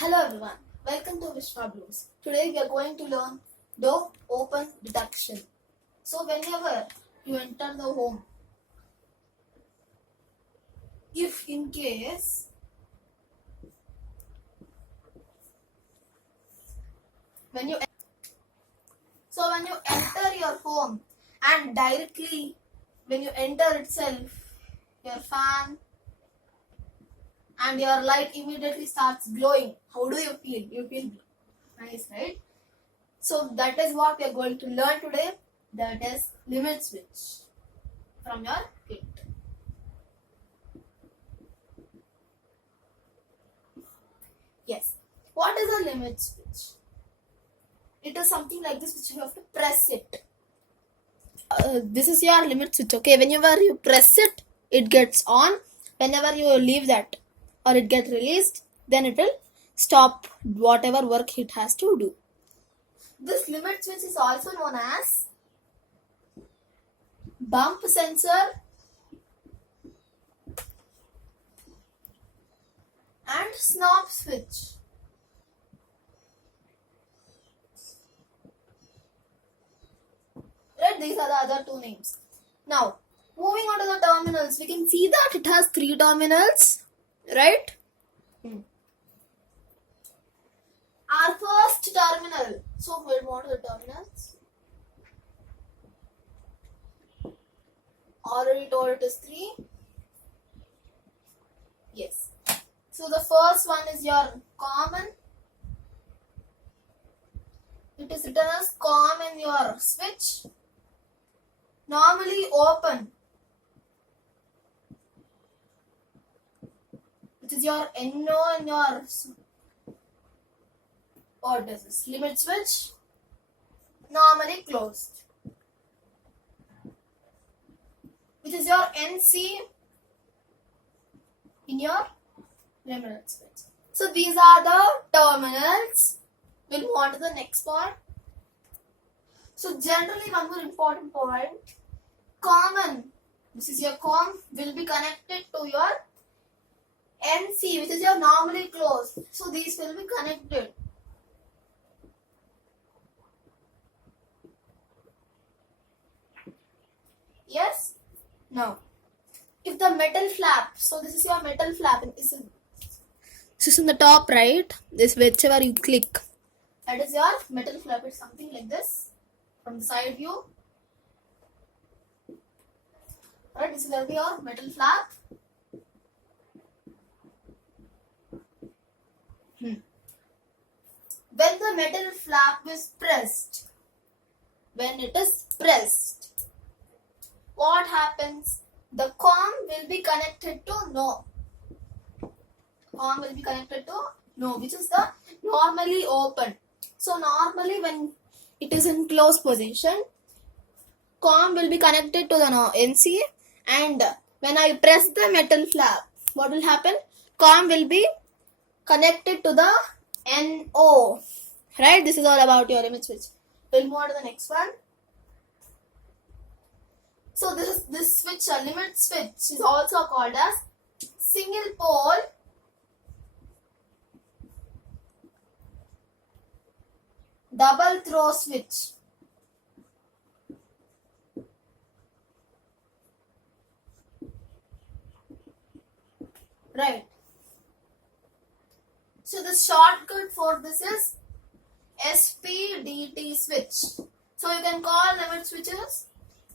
Hello everyone, welcome to Vishwablooms. Today we are going to learn door open detection. So whenever you enter the home, if in case when you enter your home and directly when you enter itself, your fan and your light immediately starts glowing. How do you feel? You feel nice, right? So that is what we are going to learn today. That is limit switch from your kit. Yes. What is a limit switch? It is something like this which you have to press it. This is your limit switch. Okay. Whenever you press it, it gets on. Whenever you leave that or it gets released, then it will stop whatever work it has to do. This limit switch is also known as bump sensor and snap switch. Right, these are the other two names. Now, moving on to the terminals, we can see that it has three terminals, right? Our first terminal. So we'll move on to the terminals. Already told it is 3. Yes. So the first one is your common. It is written as COM in your switch. Normally open. Which is your NO in your what is this? Limit switch. Normally closed. Which is your NC in your limit switch. So these are the terminals. We'll move on to the next part. So generally one more important point. Common. This is your COM will be connected to your NC which is your normally closed. So these will be connected. Yes? Now, if the metal flap, so this is your metal flap, this is in the top right, this whichever you click, that is your metal flap. It's something like this from the side view. Alright, this will be your metal flap. When the metal flap is pressed, when it is pressed, what happens? The COM will be connected to no. COM will be connected to no, which is the normally open. So normally when it is in closed position, COM will be connected to the NC, and when I press the metal flap, what will happen? COM will be connected to the NO. Right? This is all about your limit switch. We'll move on to the next one. So this switch, limit switch, is also called as single pole double throw switch. Right. So the shortcut for this is SPDT switch. So you can call limit switches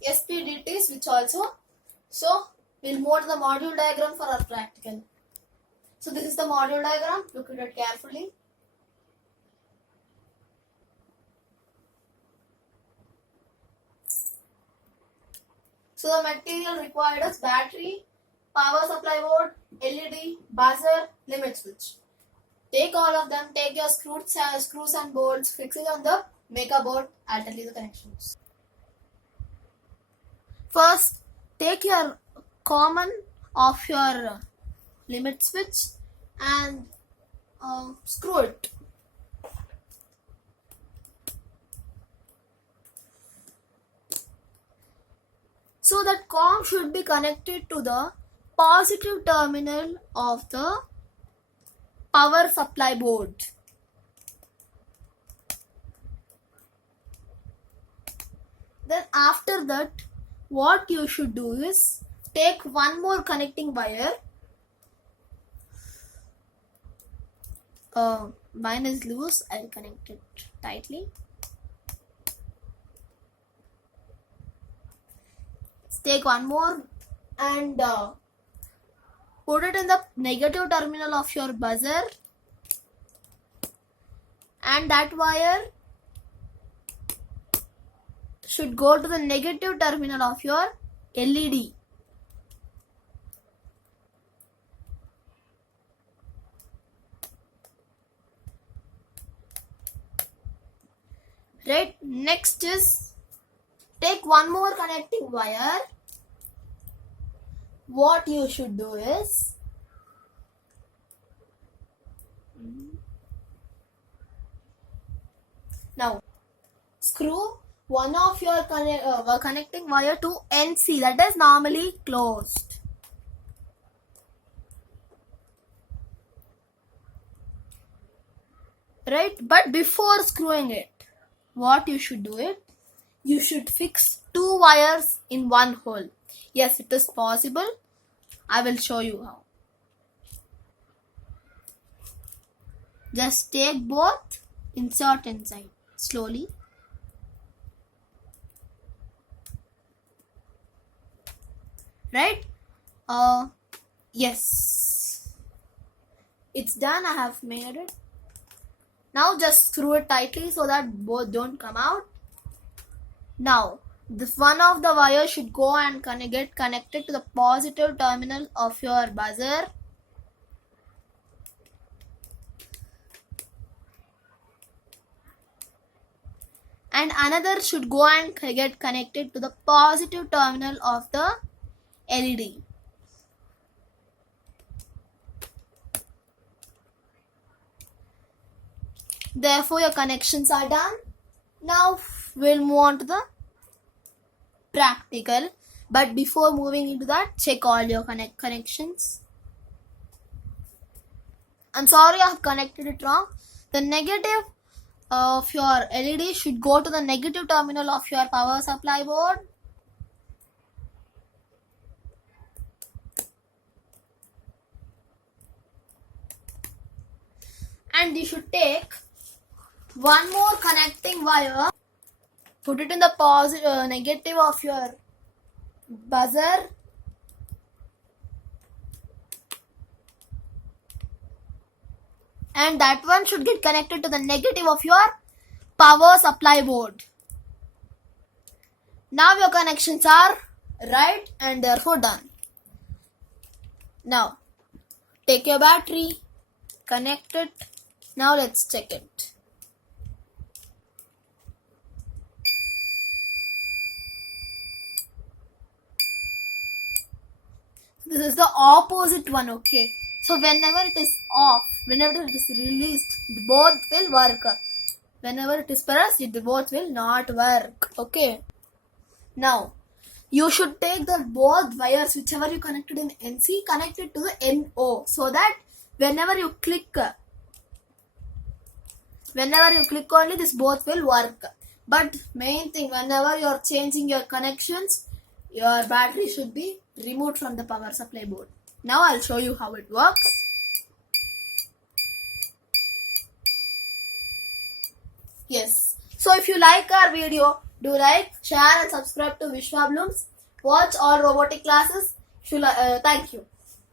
SPDT switch also. So we'll move to the module diagram for our practical. So this is the module diagram. Look at it carefully. So the material required is battery, power supply board, LED, buzzer, limit switch. Take all of them, take your screws and bolts, fix it on the maker board. I'll tell you the connections. First, take your common of your limit switch and screw it. So that COM should be connected to the positive terminal of the power supply board. Then after that, what you should do is take one more connecting wire. Mine is loose. I'll connect it tightly. Let's take one more and put it in the negative terminal of your buzzer, and that wire should go to the negative terminal of your LED. Right, next is take one more connecting wire. What you should do is now screw one of your connecting wire to NC, that is normally closed. Right, but before screwing it, what you should do it, you should fix two wires in one hole. Yes, it is possible. I will show you how. Just take both, insert inside slowly. Right? Yes. It's done. I have made it. Now just screw it tightly so that both don't come out. Now, this one of the wires should go and get connected to the positive terminal of your buzzer. And another should go and get connected to the positive terminal of the LED. Therefore, your connections are done. Now, we'll move on to the practical. But before moving into that, check all your connections. I'm sorry, I have connected it wrong. The negative of your LED should go to the negative terminal of your power supply board. And you should take one more connecting wire, put it in the negative of your buzzer, and that one should get connected to the negative of your power supply board. Now your connections are right and therefore done. Now take your battery, connect it. Now let's check it. This is the opposite one, okay? So whenever it is off, whenever it is released, both will work. Whenever it is pressed, both will not work, okay? Now, you should take the both wires, whichever you connected in NC, connect it to the NO, so that whenever you click only, this both will work. But main thing, whenever you are changing your connections, your battery should be removed from the power supply board. Now I'll show you how it works. Yes. So if you like our video, do like, share and subscribe to Vishwablooms. Watch all robotic classes. Thank you.